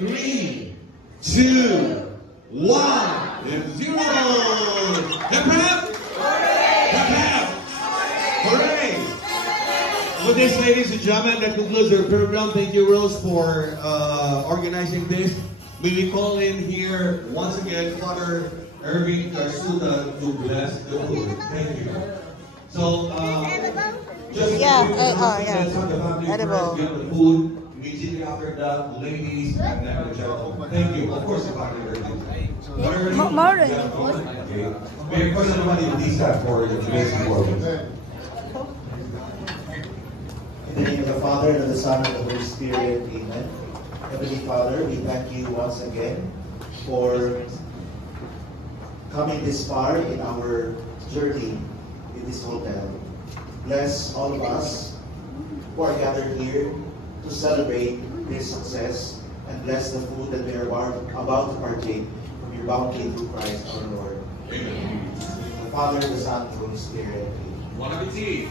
3, 2, 1, and 0. Hip hip! Hip hip! Hooray! With this, ladies and gentlemen, that concludes our program. Thank you, Rose, for organizing this. We will call in here once again Father Irving Garsuda to bless the food. Thank you. So, just edible. Get the food. Immediately after that, ladies and then the gentlemen. Thank you. Of course, if I can More than okay. May I first everybody please have for the today's performance. In the name of the Father, and of the Son, and of the Holy Spirit, amen. Heavenly Father, we thank you once again for coming this far in our journey in this hotel. Bless all of us who are gathered here to celebrate this success, and bless the food that we are about to partake from your bounty through Christ our Lord. Amen. The Father, the Son, and the Holy Spirit. Bon appetit.